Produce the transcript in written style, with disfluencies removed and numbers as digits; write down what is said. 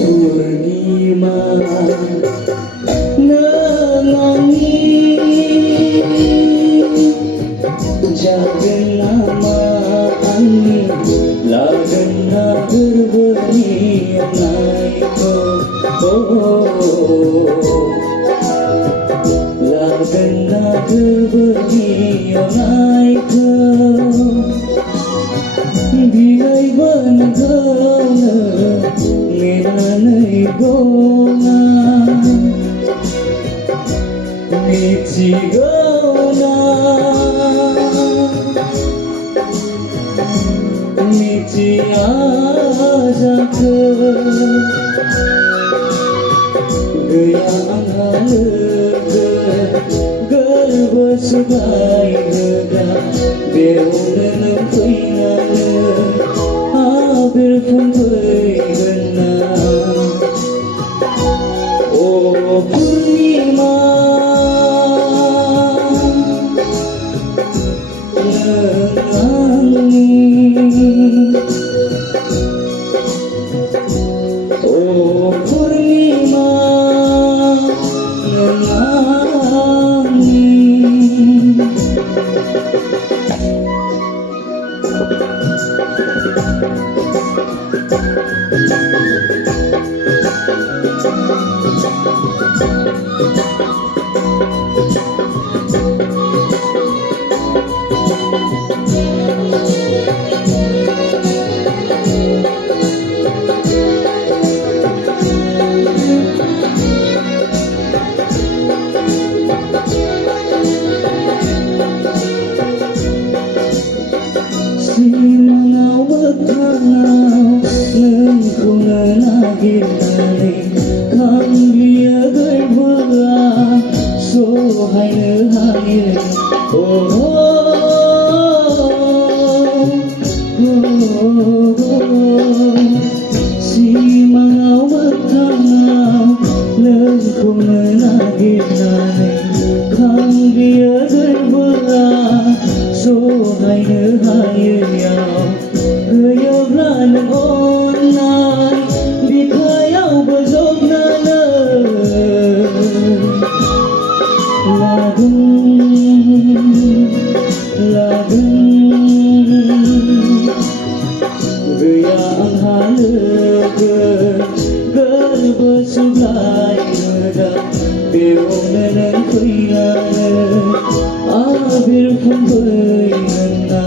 Purnima nengangi jagana ani lagana berbunyi naiko lagana berbunyi naiko bilai banagana ngiranay gona mitigona mitiajaka gaya ang halaga garba subay gaga beuna ng painana abir pumbayana oh Purnima nengangi oh Purnima nengangi si mga wagkanaw ng kunanaginay kang biyagay wala so hay nahayin si mga wagkanaw ng kunanaginay kang biyagay wala so hay nahayin yaw gayag na ng online di kayaw bazog na lagang gaya ang halaga garba sublay naga beong na ng kailangan abir pumbayana